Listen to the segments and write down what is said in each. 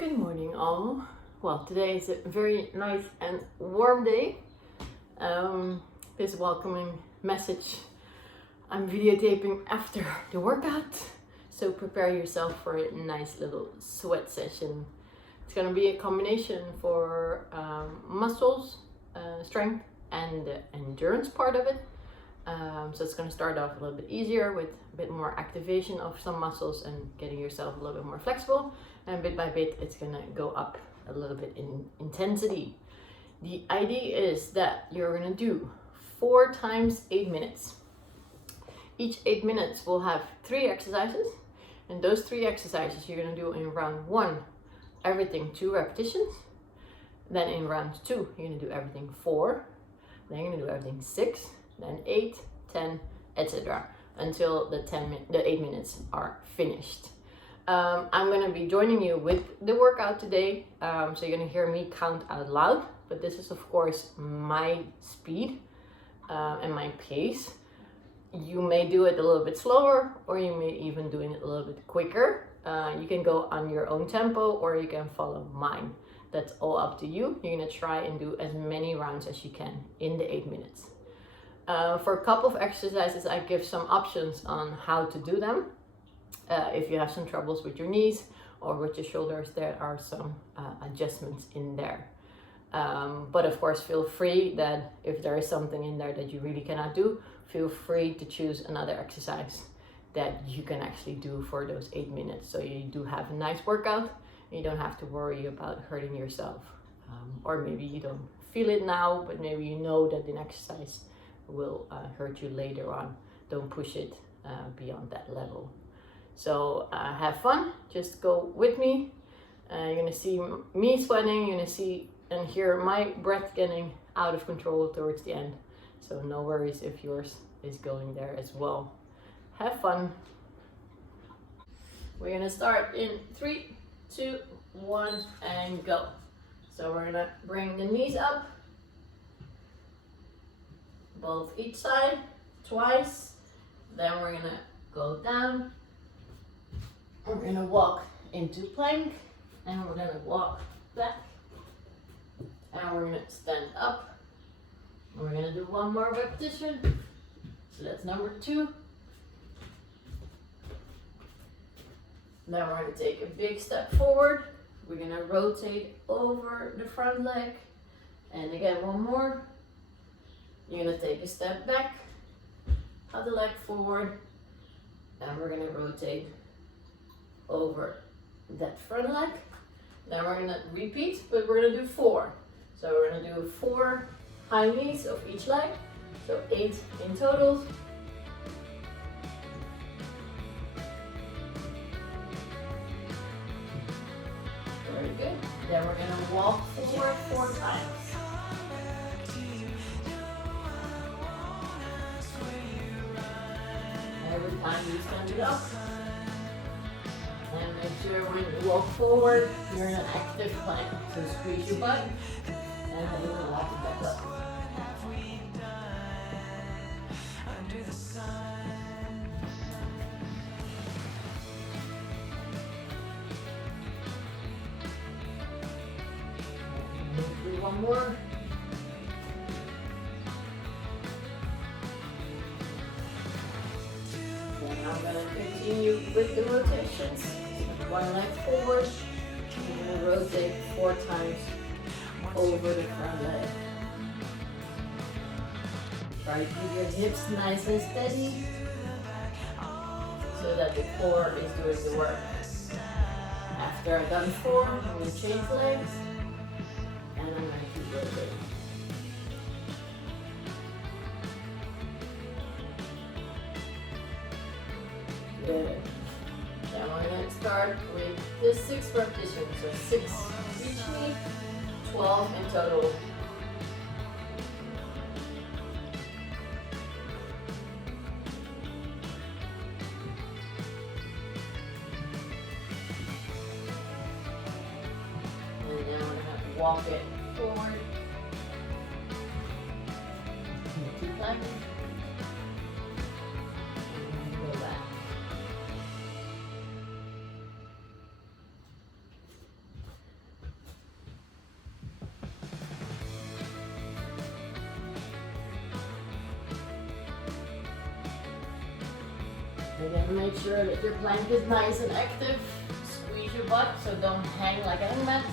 Good morning all. Well, today is a very nice and warm day. This welcoming message I'm videotaping after the workout. So prepare yourself for a nice little sweat session. It's going to be a combination for muscles, strength and the endurance part of it. So it's going to start off a little bit easier with a bit more activation of some muscles and getting yourself a little bit more flexible. And bit by bit, it's going to go up a little bit in intensity. The idea is that you're going to do 4 times 8 minutes. Each 8 minutes will have 3 exercises. And those 3 exercises you're going to do in round 1, everything 2 repetitions. Then in round 2, you're going to do everything 4. Then you're going to do everything 6. Then 8, 10, etc. until the 8 minutes are finished. I'm going to be joining you with the workout today, so you're going to hear me count out loud, but this is of course my speed and my pace. You may do it a little bit slower, or you may even do it a little bit quicker. You can go on your own tempo, or you can follow mine. That's all up to you. You're going to try and do as many rounds as you can in the 8 minutes. For a couple of exercises, I give some options on how to do them. If you have some troubles with your knees or with your shoulders, there are some adjustments in there. But of course, feel free that if there is something in there that you really cannot do, feel free to choose another exercise that you can actually do for those 8 minutes. So you do have a nice workout. You don't have to worry about hurting yourself. Or maybe you don't feel it now, but maybe you know that an exercise will hurt you later on. Don't push it beyond that level. So have fun, just go with me. You're gonna see me sweating, you're gonna see and hear my breath getting out of control towards the end. So no worries if yours is going there as well. Have fun. We're gonna start in 3, 2, 1 and go. So we're gonna bring the knees up, both each side, twice. Then we're gonna go down. We're gonna walk into plank, and we're gonna walk back, and we're gonna stand up. And we're gonna do 1 more repetition. So that's number 2. Then we're gonna take a big step forward. We're gonna rotate over the front leg, and again 1 more. You're gonna take a step back, other leg forward, and we're gonna rotate over that front leg. Then we're gonna repeat, but we're gonna do 4. So we're gonna do 4 high knees of each leg, so 8 in total. Very good. Then we're gonna walk forward 4 times. Every time you stand it up. And make sure when you walk forward, you're in an active plank. So squeeze your butt, and then you will walk it back up. Do 1 more. And I'm going to continue with the rotations. 1 leg forward, and we'll rotate 4 times over the front leg. Try to keep your hips nice and steady so that the core is doing the work. After I've done 4, I'm going to change legs, and I'm going to keep rotating. Good. Then we're going to start with the 6 repetitions. So 6 each knee, 12 in total. And then we're going to walk it forward. Into plank. And go back. Again, make sure that your plank is nice and active. Squeeze your butt, so don't hang like a hangmat,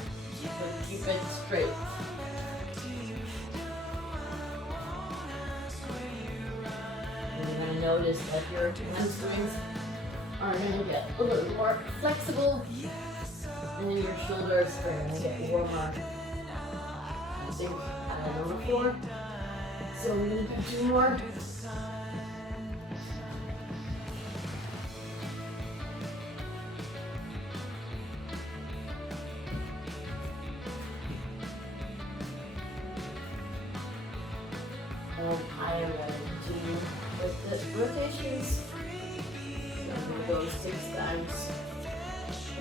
but keep it straight. And you're going to notice that your hamstrings are going to get a little more flexible, and then your shoulders are going to get warmer. I think I had on the floor, so we need to do more. I am going to do with the rotations. So I'm going to go 6 times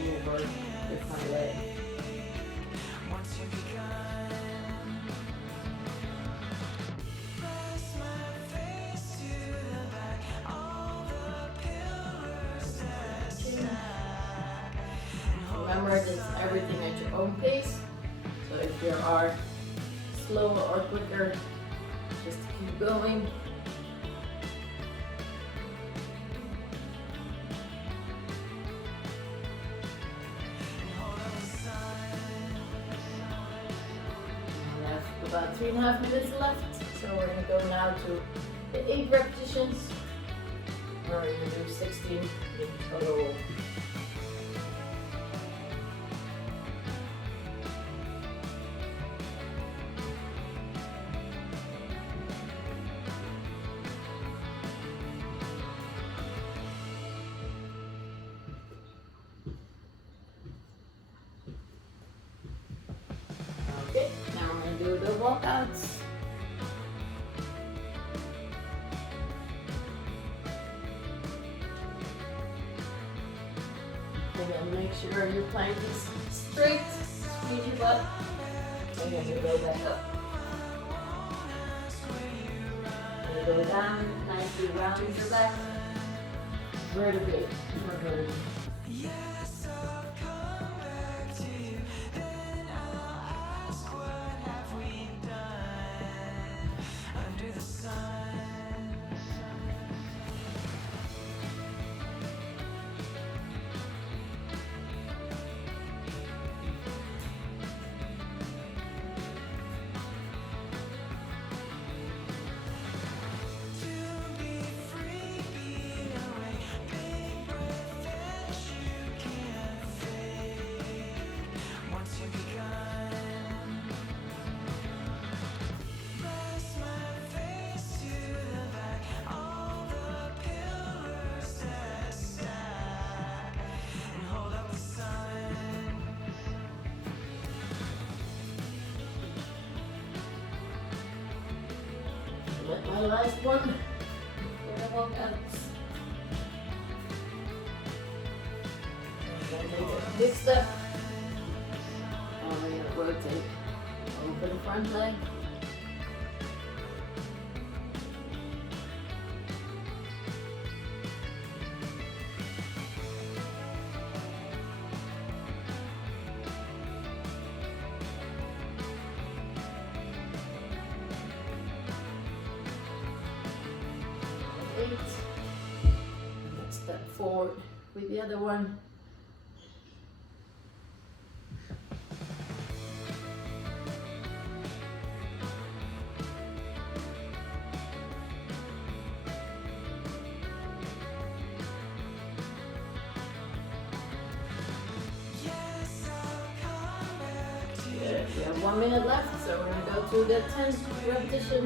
over with my leg. Remember, this is everything at your own pace. So if you are slower or quicker, just keep going. We have about 3.5 minutes left, so we're going to go now to the 8 repetitions. We're going to do 16 in total. Okay, now we're going to do the walkouts. Again, make sure your plank is straight, squeeze your butt, and then you go back up. And you go down, nicely round your back, vertebrae for vertebrae. My last one for the walkouts. I'm going to take a big step. And we're going to rotate over the front leg. Let's step forward with the other one. Good. We have 1 minute left, so we're going to go to the 10th repetition.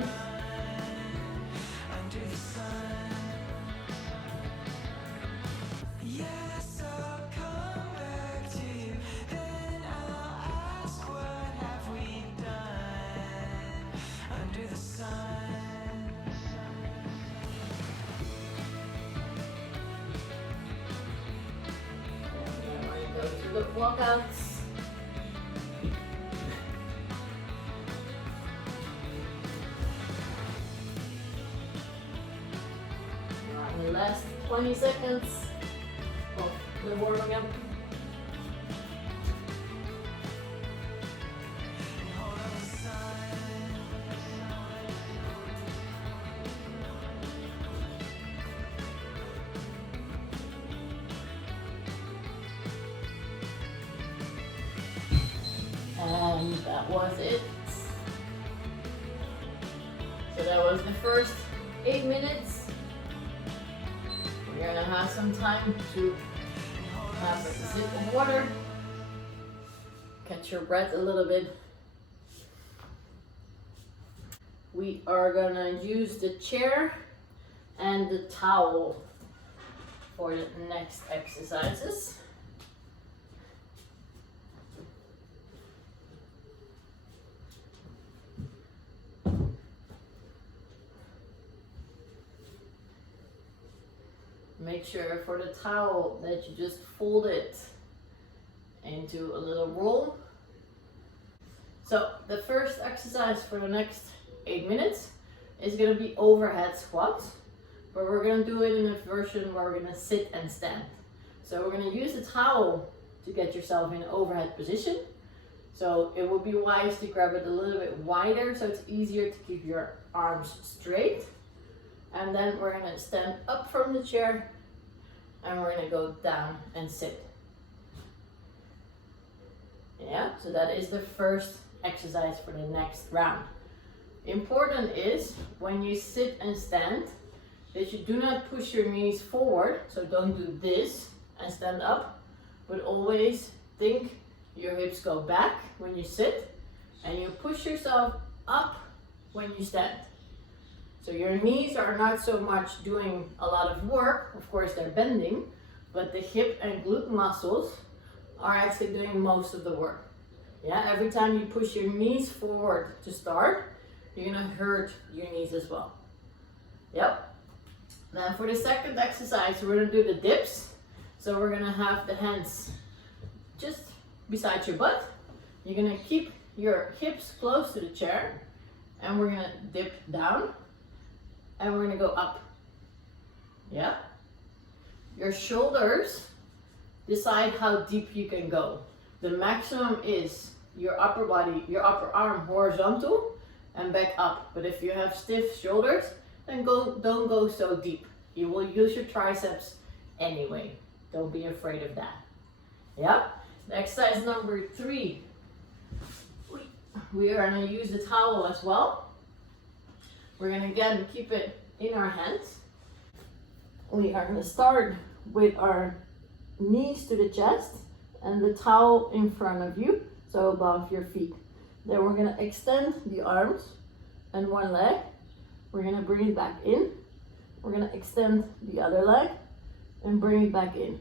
The walkouts. Right, the last 20 seconds of the warming up. So that was the first 8 minutes. We're gonna have some time to have a sip of water. Catch your breath a little bit. We are gonna use the chair and the towel for the next exercises. Make sure for the towel that you just fold it into a little roll. So the first exercise for the next 8 minutes is going to be overhead squats, but we're going to do it in a version where we're going to sit and stand. So we're going to use the towel to get yourself in overhead position. So it would be wise to grab it a little bit wider so it's easier to keep your arms straight. And then we're going to stand up from the chair and we're going to go down and sit. Yeah, so that is the first exercise for the next round. Important is when you sit and stand that you do not push your knees forward. So don't do this and stand up, but always think your hips go back when you sit and you push yourself up when you stand. So your knees are not so much doing a lot of work, of course they're bending, but the hip and glute muscles are actually doing most of the work. Yeah, every time you push your knees forward to start, you're gonna hurt your knees as well. Yep. Then for the second exercise, we're gonna do the dips. So we're gonna have the hands just beside your butt. You're gonna keep your hips close to the chair and we're gonna dip down. And we're gonna go up. Yeah. Your shoulders decide how deep you can go. The maximum is your upper body, your upper arm horizontal and back up. But if you have stiff shoulders, then don't go so deep. You will use your triceps anyway. Don't be afraid of that. Yeah. Exercise number 3. We are gonna use the towel as well. We're going to again keep it in our hands. We are going to start with our knees to the chest and the towel in front of you, so above your feet. Then we're going to extend the arms and one leg. We're going to bring it back in. We're going to extend the other leg and bring it back in.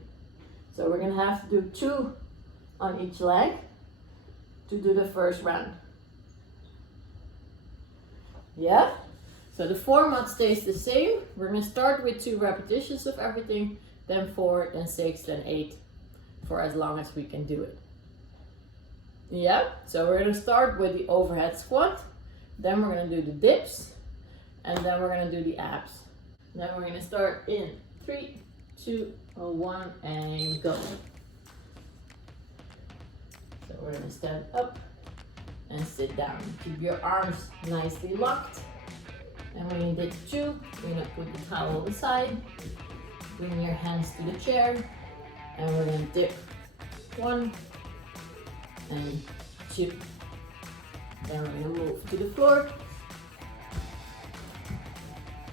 So we're going to have to do 2 on each leg to do the first round. Yeah? So the format stays the same. We're going to start with 2 repetitions of everything, then 4, then 6, then 8, for as long as we can do it. Yeah, so we're going to start with the overhead squat, then we're going to do the dips, and then we're going to do the abs. Then we're going to start in 3, 2, 1, and go. So we're going to stand up and sit down. Keep your arms nicely locked. And when you did 2, you're going to put the towel aside, bring your hands to the chair, and we're going to dip 1 and 2. Then we're going to move to the floor.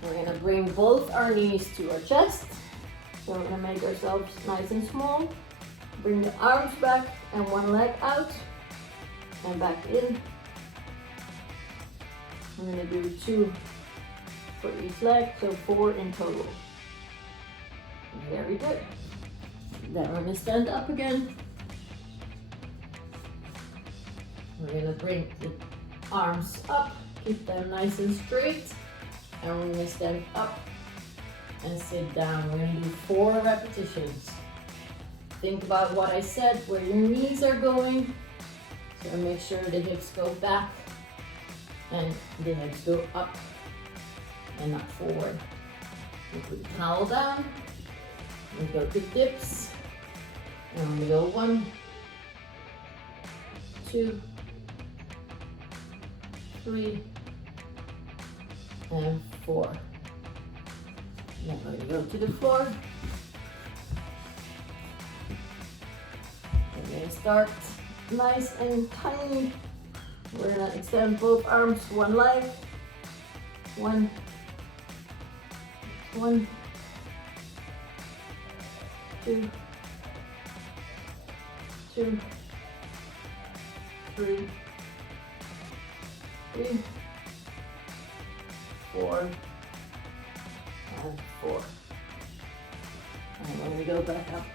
We're going to bring both our knees to our chest. So we're going to make ourselves nice and small. Bring the arms back and one leg out and back in. We're going to do 2 for each leg, so 4 in total. Very good. Then we're going to stand up again. We're going to bring the arms up, keep them nice and straight, and we're going to stand up and sit down. We're going to do 4 repetitions. Think about what I said, where your knees are going. So make sure the hips go back and the hips go up and not forward. We put the towel down, we go to dips, and we go 1, 2, 3, and 4. Then we're going to go to the floor. We're going to start nice and tiny. We're going to extend both arms, one leg, One, 2, 2, 3, 4, and 4. And then we go back up.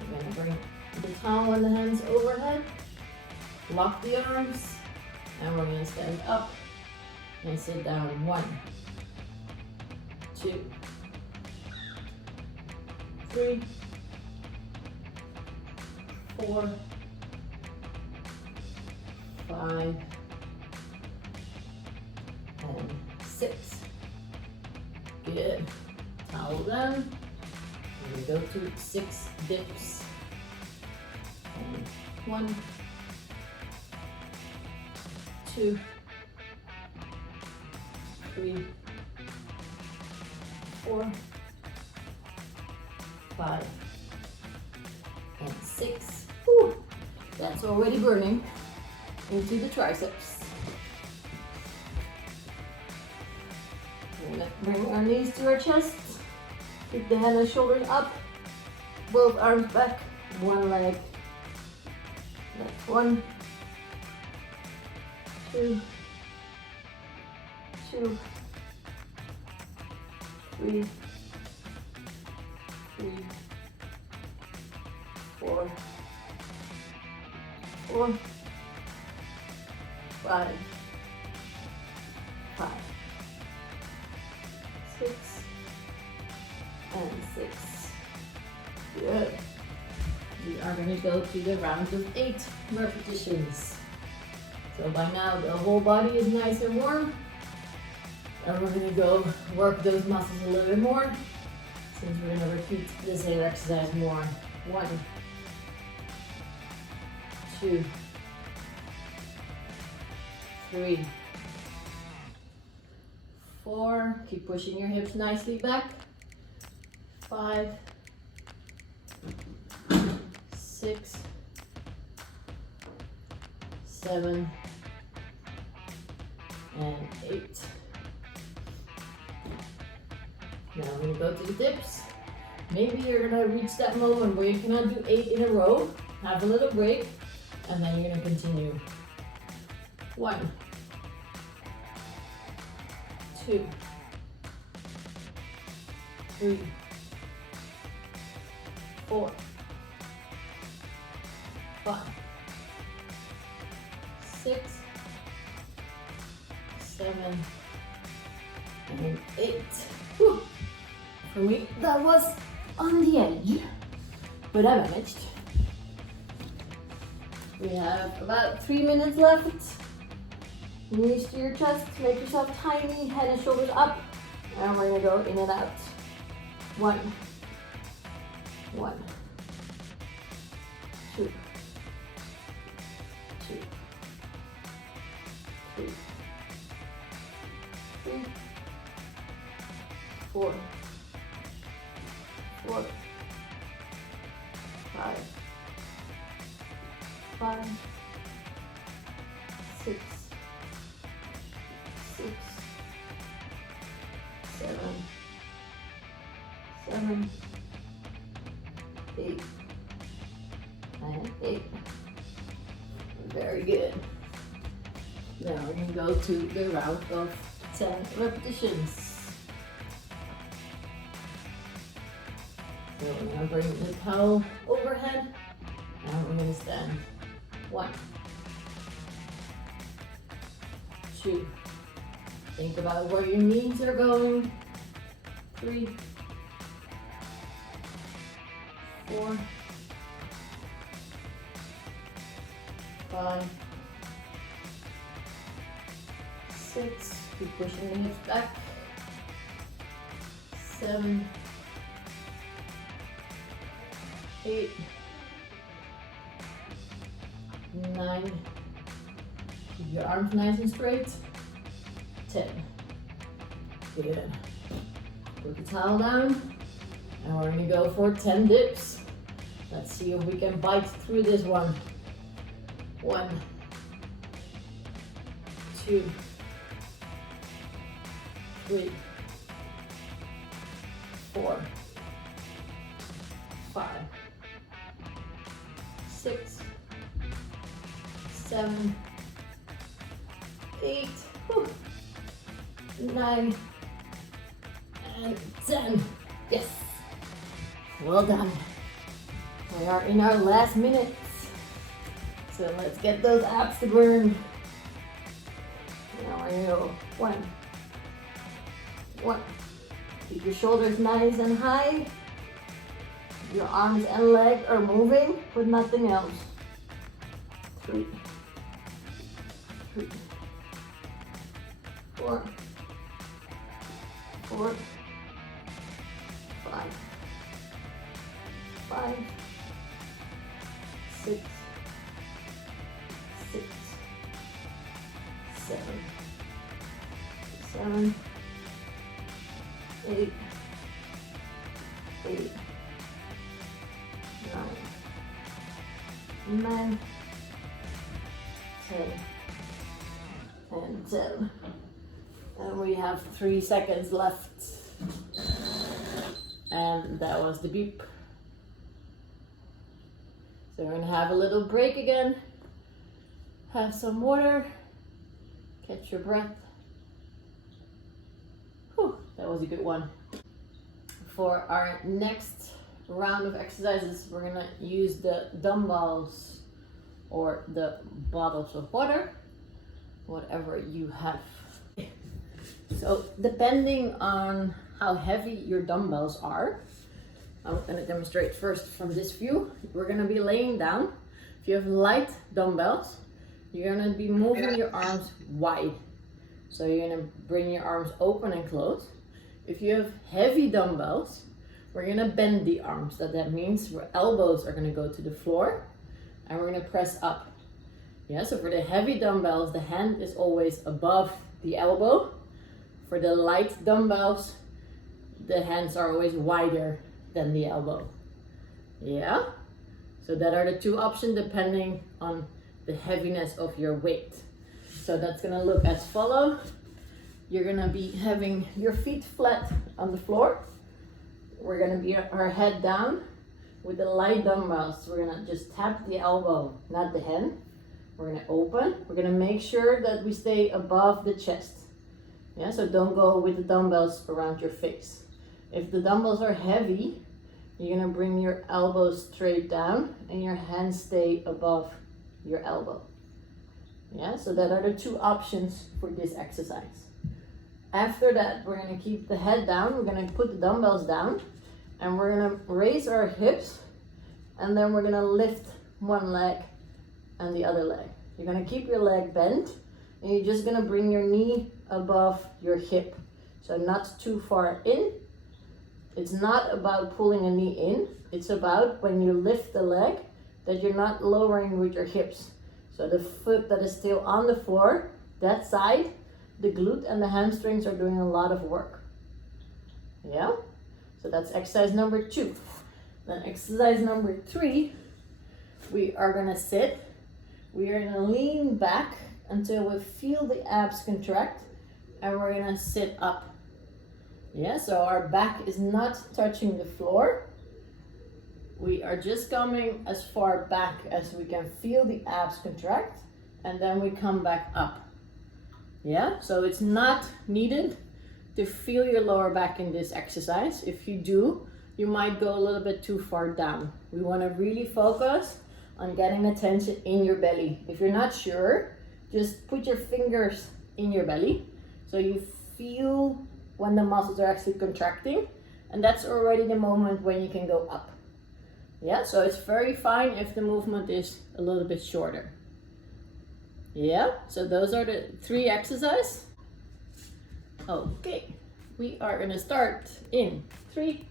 We're going to bring the towel and the hands overhead, lock the arms, and we're going to stand up and sit down. 1, 2, 3, 4, 5, and 6. Good. Towel down. We go to 6 dips. And 1, 2, 3, 4, 5, and 6. Whew. That's already burning into the triceps. We're gonna bring our knees to our chest. Keep the head and shoulders up. Both arms back. One leg. That's 1, 2, 2, 3, 4, 5, 6, and 6. Good. We are going to go to the round of 8 repetitions. So by now the whole body is nice and warm. And we're going to go work those muscles a little bit more, since we're going to repeat the same exercise more. 1, 2, 3, 4. Keep pushing your hips nicely back. 5, 6, 7, and 8. Now we're going to go to the dips. Maybe you're going to reach that moment where you cannot do 8 in a row. Have a little break, and then you're going to continue. 1, 2, 3, 4, 5, 6, 7, and 8. Whew. For me, that was on the edge, but I managed. We have about 3 minutes left. Knees to your chest, make yourself tiny, head and shoulders up, and we're gonna go in and out. 1, 2, 3, 4, 5, 6, 7, 8, and 8. Very good. Now we're going to go to the round of 10 repetitions. So we're going to bring the towel overhead, and we're going to stand. 1, 2. Think about where your knees are going. 3, 4, 5, 6. Keep pushing the hips back. 7, 8, 9. Keep your arms nice and straight. 10. Good. Put the towel down, and we're going to go for 10 dips. Let's see if we can bite through this one. 1, 2, 3, 4, 5, 6, 7, 8, 9, and 10. Yes. Well done. We are in our last minutes. So let's get those abs to burn. Now we go. 1. Keep your shoulders nice and high. Your arms and legs are moving with nothing else. 3, 4, 5, 6, 7, 8, 9, 10, and 10. And we have 3 seconds left. And that was the beep. So we're gonna have a little break again. Have some water. Catch your breath. Whew, that was a good one. For our next round of exercises, we're gonna use the dumbbells or the bottles of water, whatever you have. So depending on how heavy your dumbbells are, I'm gonna demonstrate first from this view. We're gonna be laying down. If you have light dumbbells, you're gonna be moving your arms wide. So you're gonna bring your arms open and close. If you have heavy dumbbells, we're gonna bend the arms. That means your elbows are gonna go to the floor and we're gonna press up. Yeah, so for the heavy dumbbells, the hand is always above the elbow. For the light dumbbells, the hands are always wider than the elbow. Yeah, so that are the 2 options depending on the heaviness of your weight. So that's gonna look as follow. You're gonna be having your feet flat on the floor. We're gonna be our head down. With the light dumbbells, we're gonna just tap the elbow, not the hand. We're gonna open. We're gonna make sure that we stay above the chest. Yeah, so don't go with the dumbbells around your face. If the dumbbells are heavy, you're gonna bring your elbows straight down and your hands stay above your elbow. Yeah, so that are the 2 options for this exercise. After that, we're gonna keep the head down. We're gonna put the dumbbells down and we're gonna raise our hips and then we're gonna lift one leg and the other leg. You're gonna keep your leg bent and you're just gonna bring your knee above your hip. So not too far in. It's not about pulling a knee in. It's about when you lift the leg that you're not lowering with your hips. So the foot that is still on the floor, that side, the glute and the hamstrings are doing a lot of work. Yeah? So that's exercise number 2. Then exercise number 3, we are gonna sit. We are gonna lean back until we feel the abs contract and we're gonna sit up. Yeah, so our back is not touching the floor. We are just coming as far back as we can feel the abs contract and then we come back up. Yeah, so it's not needed to feel your lower back in this exercise. If you do, you might go a little bit too far down. We want to really focus on getting attention in your belly. If you're not sure, just put your fingers in your belly so you feel when the muscles are actually contracting, and that's already the moment when you can go up. Yeah, so it's very fine if the movement is a little bit shorter. Yeah, so those are the 3 exercises. Okay, we are gonna start in 3,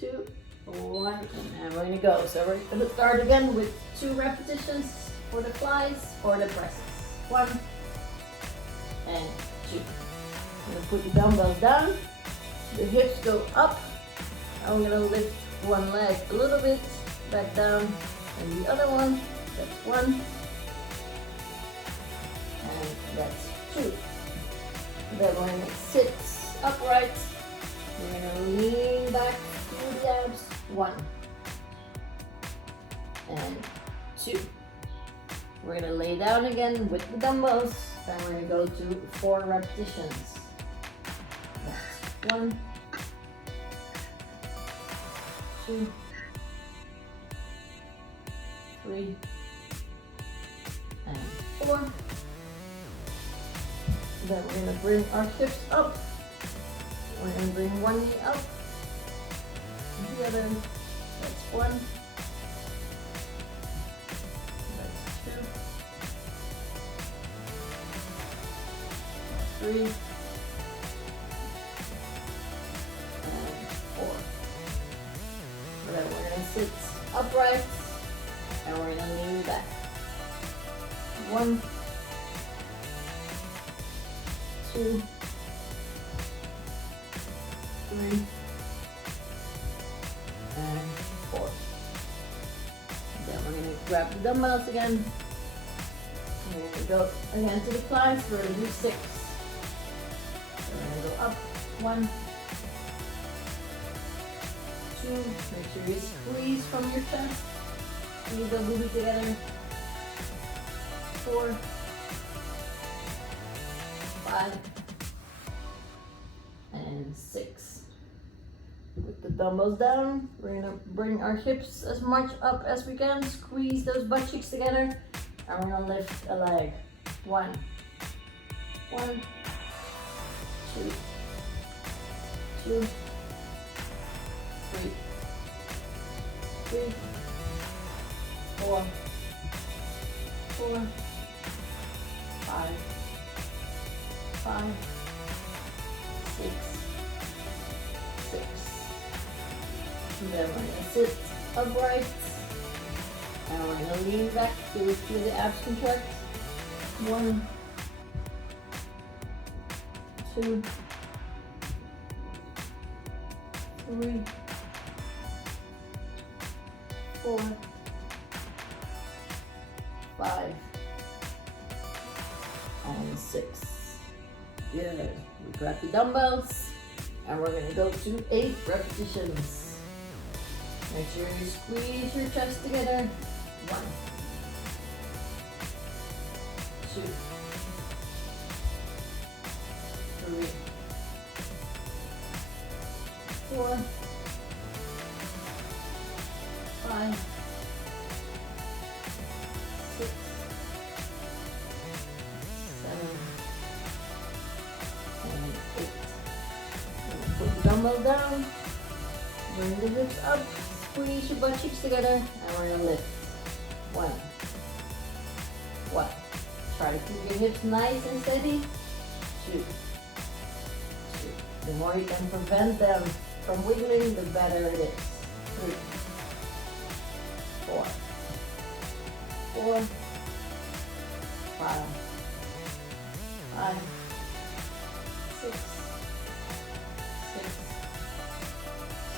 2, 1, and we're gonna go. So we're gonna start again with 2 repetitions for the flies or the presses. 1 and 2. I'm gonna put the dumbbells down, the hips go up. I'm gonna lift one leg a little bit, back down, and the other one. That's 1. And that's 2. Then we're gonna sit upright. We're gonna lean back through the abs. 1 and 2. We're gonna lay down again with the dumbbells, and we're gonna go to 4 repetitions. That's 1, 2, 3, and 4. Then we're gonna bring our hips up. We're gonna bring one knee up, the other. That's 1. That's 2. 3 and 4. Then we're gonna sit upright and we're gonna lean back. 1, 2, 3 and 4. Then we're gonna grab the dumbbells again. We're gonna go again to the planks. We're gonna do 6. So we're gonna go up. 1, 2. Make sure you squeeze from your chest. Squeeze the booty together. 4, 5, and 6. Put the dumbbells down. We're gonna bring our hips as much up as we can. Squeeze those butt cheeks together, and we're gonna lift a leg. 1, 1, 2, 2, 3, 3, 4, 4, 5, 5, 6, 6. And then we're gonna sit upright, and we're gonna lean back to feel the abs contract. 1, 2, 3, 4, 5, and 6. Good. We grab the dumbbells, and we're gonna go to 8 repetitions. Make sure you squeeze your chest together. 1, 2, 3, 4, 5, 6, 7, and 8. Put the dumbbell down. Bring the hips up. Squeeze your butt cheeks together, and we're gonna lift. 1, 1. Try to keep your hips nice and steady. 2, 2. The more you can prevent them from wiggling, the better it is. 3, 4, 4, 5, 5, 6, 6,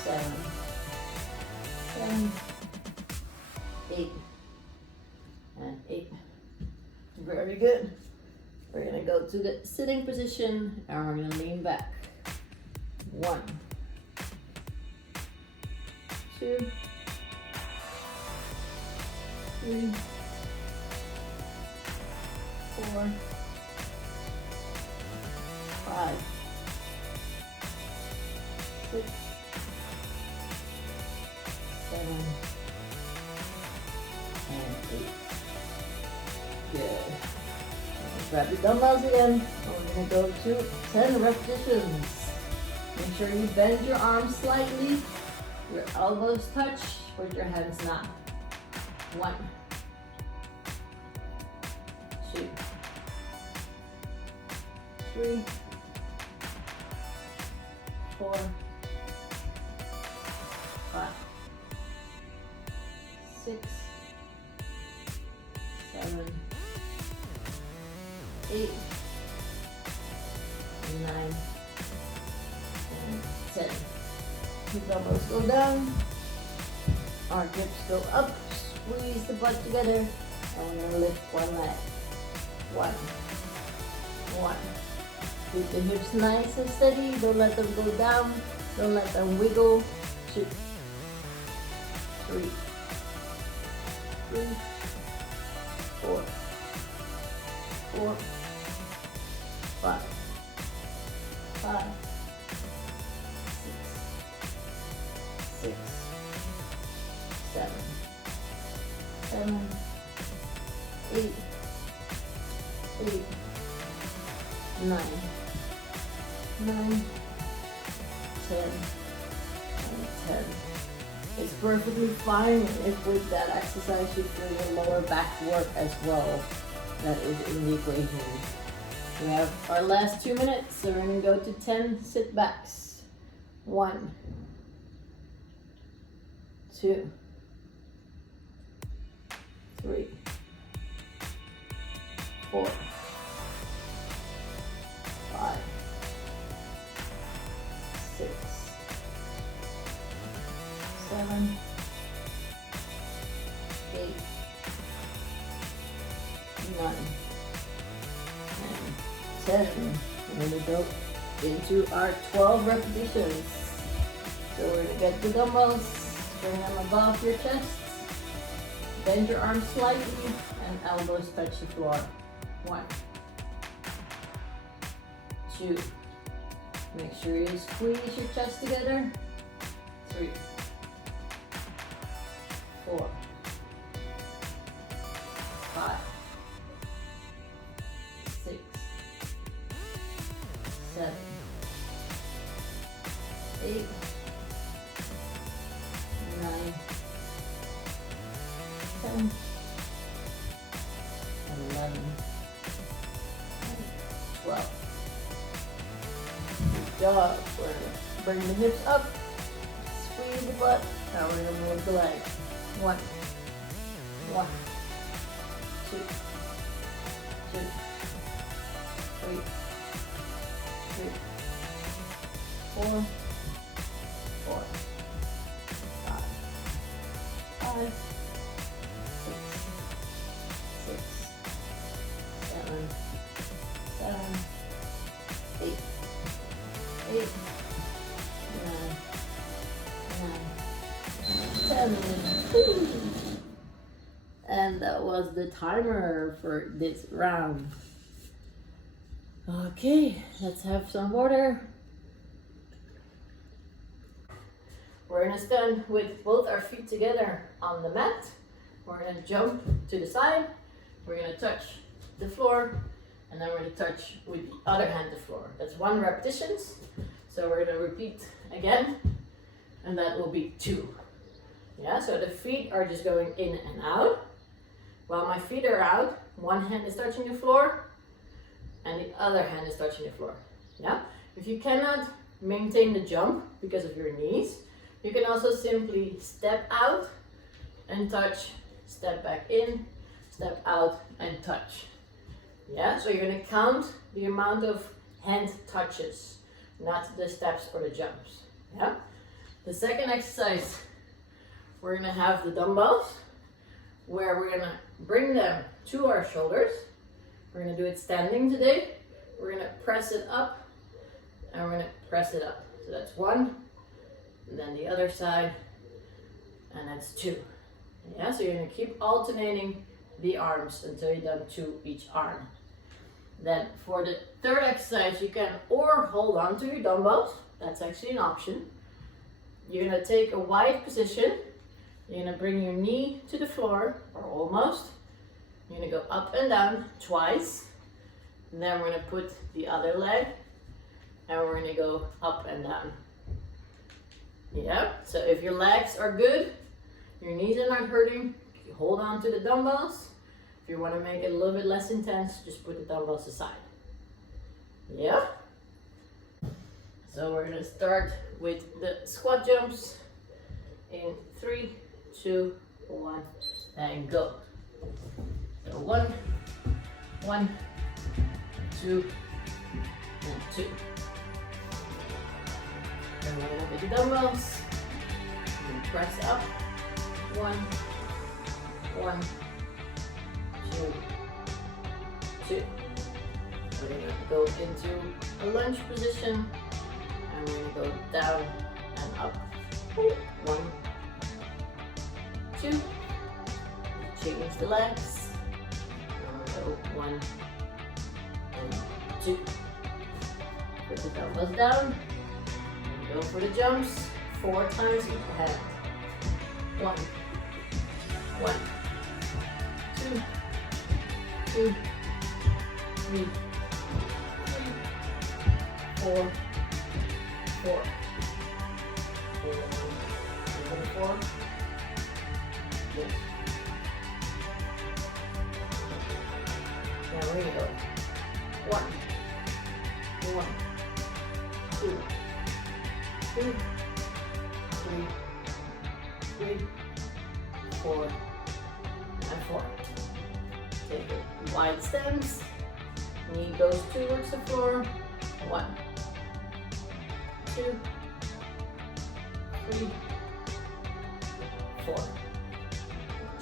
7, 7, 8, and 8. Very good. We're gonna go to the sitting position, and we're gonna lean back. 1, 2, 3, 4, 5, 6, 7, and 8. Good. Grab the dumbbells again, and we're going to go to 10 repetitions. Make sure you bend your arms slightly, your elbows touch, but your hands not. 1, 2, 3, 4, 5, 6, 7, 8, 9, and 10. The dumbbells go down, our hips go up, squeeze the butt together, and we're going to lift one leg. 1, One. Keep the hips nice and steady. Don't let them go down. Don't let them wiggle. 2, 3, 4, 4, 5, 5, 6, 7, 8, 9, 10, and 10. It's perfectly fine if with that exercise you feel your lower back work as well. That is in the equation. We have our last 2 minutes, so we're going to go to 10 sit backs. 1, 2, 3, 4, 5, 6, 7, 8, 9, and 10. We're going to go into our 12 repetitions. So we're going to get the dumbbells, bring them above your chest, bend your arms slightly, and elbows touch the floor. 1, 2, make sure you squeeze your chest together. 3, 4, 5, 6, 7, 8, 9, 10, 11, and 12. Good job. We're going to bring the hips up, squeeze the butt. Now we're going to move the leg. 1, 1, 2, 2, 3, 3, 4, 4, 5, 5, 6, 7, 7, 8, 8, 9, 10. And that was the timer for this round. Okay, let's have some water. We're gonna stand with both our feet together on the mat. We're gonna jump to the side. We're gonna touch the floor, and then we're gonna touch with the other hand the floor. That's 1 repetition. So we're gonna repeat again, and that will be 2. Yeah, so the feet are just going in and out. While my feet are out, one hand is touching the floor, and the other hand is touching the floor. Yeah, if you cannot maintain the jump because of your knees, you can also simply step out and touch, step back in, step out and touch. Yeah, so you're gonna count the amount of hand touches, not the steps or the jumps. Yeah, the second exercise, we're gonna have the dumbbells, where we're gonna bring them to our shoulders. We're gonna do it standing today. We're gonna press it up, and we're gonna press it up. So that's 1, and then the other side, and that's 2. Yeah, so you're gonna keep alternating the arms until you're done 2 each arm. Then for the third exercise, you can or hold on to your dumbbells. That's actually an option. You're gonna take a wide position. You're gonna bring your knee to the floor, or almost. You're gonna go up and down twice. And then we're gonna put the other leg, and we're gonna go up and down. Yeah, so if your legs are good, your knees are not hurting, you hold on to the dumbbells. If you wanna make it a little bit less intense, just put the dumbbells aside. Yeah? So we're gonna start with the squat jumps in 3, 2, 1, and go. So 1, 1, 2, and 2. Then we're gonna get the dumbbells and press up. 1, 1, 2, 2, We're gonna go into a lunge position, and we're gonna go down and up. 1, 2. Change the legs. And we'll go 1 and 2. Put the dumbbells down. And go for the jumps 4 times each hand. 1, 1, 2, 2, 3, 4, 4, 4, 4. Now we're gonna go 1, 1, 2, 2, 3, 3, 4, and 4. Take it wide stance. Knee goes towards the floor. 1, 2, 3, 4.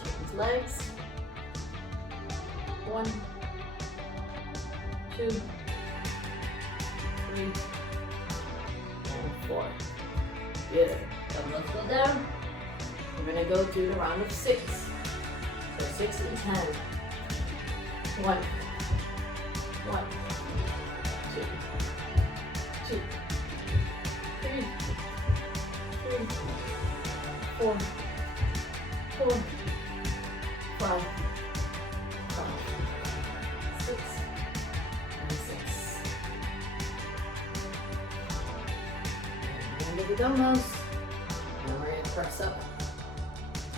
Change legs. 1, 2, 3, and 4. Good. Dumbbells go down. We're gonna go through the round of 6. So 6 each hand. 1, 1, 2, 2, 3, 3, 4, 4, 5, 5, 6, and 6. And get the dumbbells. And we're gonna press up.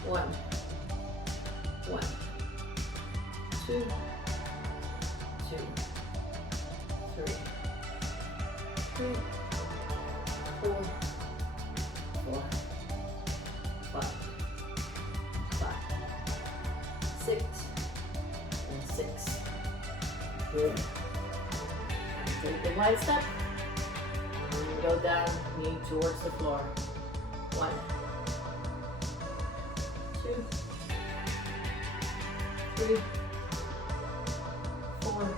1, 1, 2, 2, 3, 2, 4, 4, 5, 5, 6, and 6. Good. Take the wide step. And go down, knee towards the floor. 1, 2, 3, 4,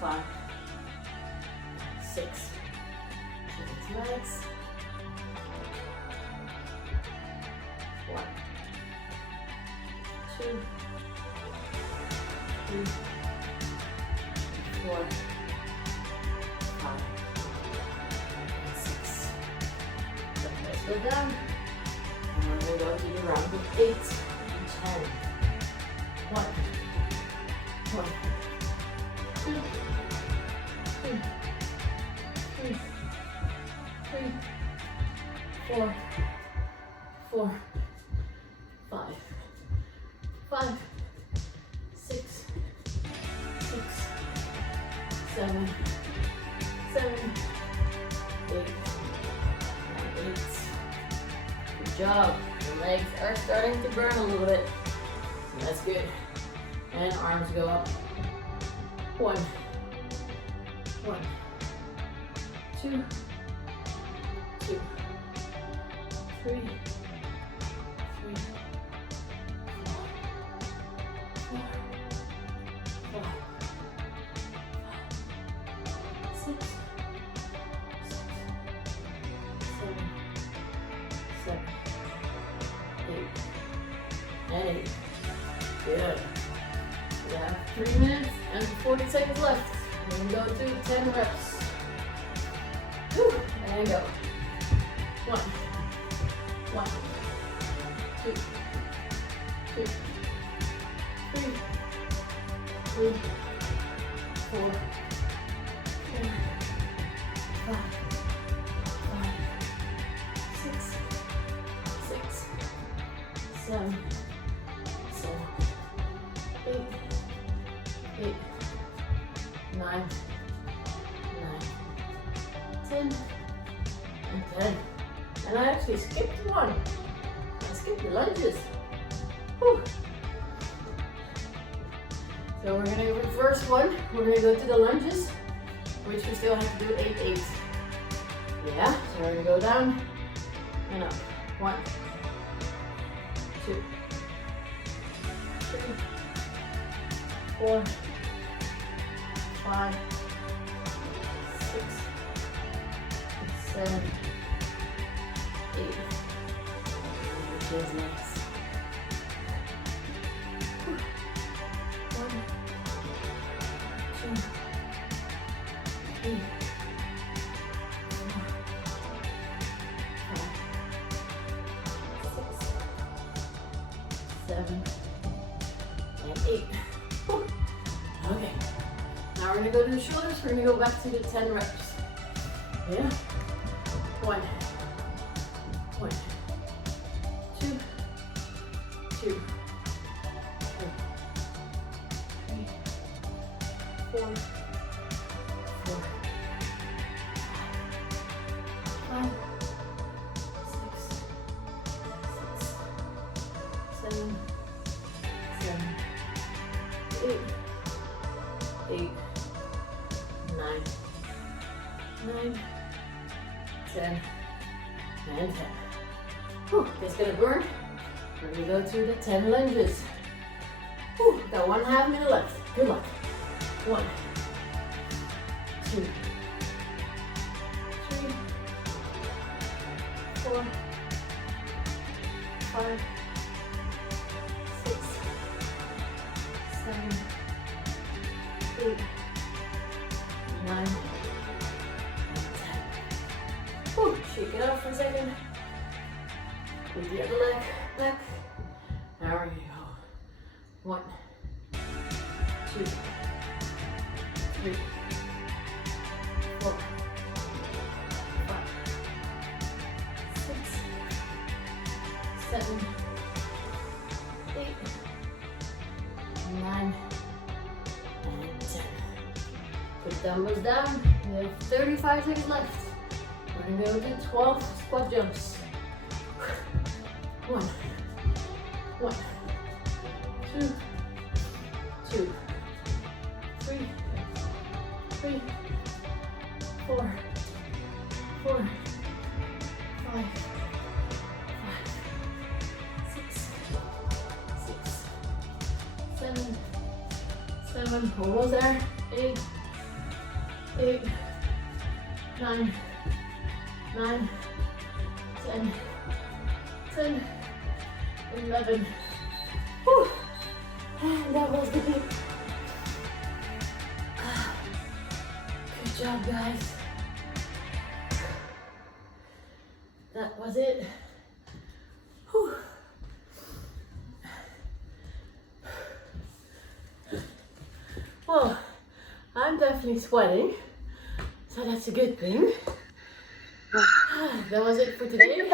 5, 6. Change legs. 1, 2, 3, 4, 5, 6. Let's go down. And we're going to go to the round of 8 each hand. 1, 1, 2, 2, 3, 3, 4, 4, 5, 5, 6, 6, 7, 7, 8, and 8. Good job. The legs are starting to burn a little bit. That's good. And arms go up. 1, 1, 2, 2, 3, 3, 4, 4, 5, 6, 7, 8, and 8. Good. We have 3 minutes and 40 seconds left. We're going to go to 10 reps. Whew. And go. 1, 1, 2, 2, 3, 3, 4, 4, 5, 5, 6, 6, 7, 8, 8, 9, 10, and 10. And I actually skipped one. I skipped the lunges. Whew. So we're gonna go for the first one. We're gonna go to the lunges, which we still have to do 8, 8. Yeah, so we're gonna go down and up. 1, 2, 3, 4, 5, 6, 7, 8. Feels nice. 1, 2, 3, 4, 5, 6, 7, and 8. Whew. Okay. Now we're gonna go to the shoulders. We're gonna go back to the 10 reps. Yeah. 1, 1, 2, 2, 3, 4, 4, 5, 6, 7, 8, 8, 9, 9, 10, and 10. Whew, that's gonna burn. We're gonna go to the 10 lunges. Whew, got 1.5 minute left. Good luck. 1, 2, 3, 4, 5, 6, 7, 8, 9, and 10. Whew, shake it out for a second. With the other leg back. There we go. 1, 2, 3, 4, 5, 6, 7, 8, 9, and 10. Put dumbbells down. We have 35 seconds left. We're gonna go to 12 squat jumps. 1, 1, 2, 2, 3, 3, 4, 4, 5, 6, 6, 7, 7, almost there. 8, 8, 9, 9, 10, 10, 11. Whew. And that was the big. Good job, guys. That was it. Whew. Well, I'm definitely sweating, so that's a good thing. That was it for today.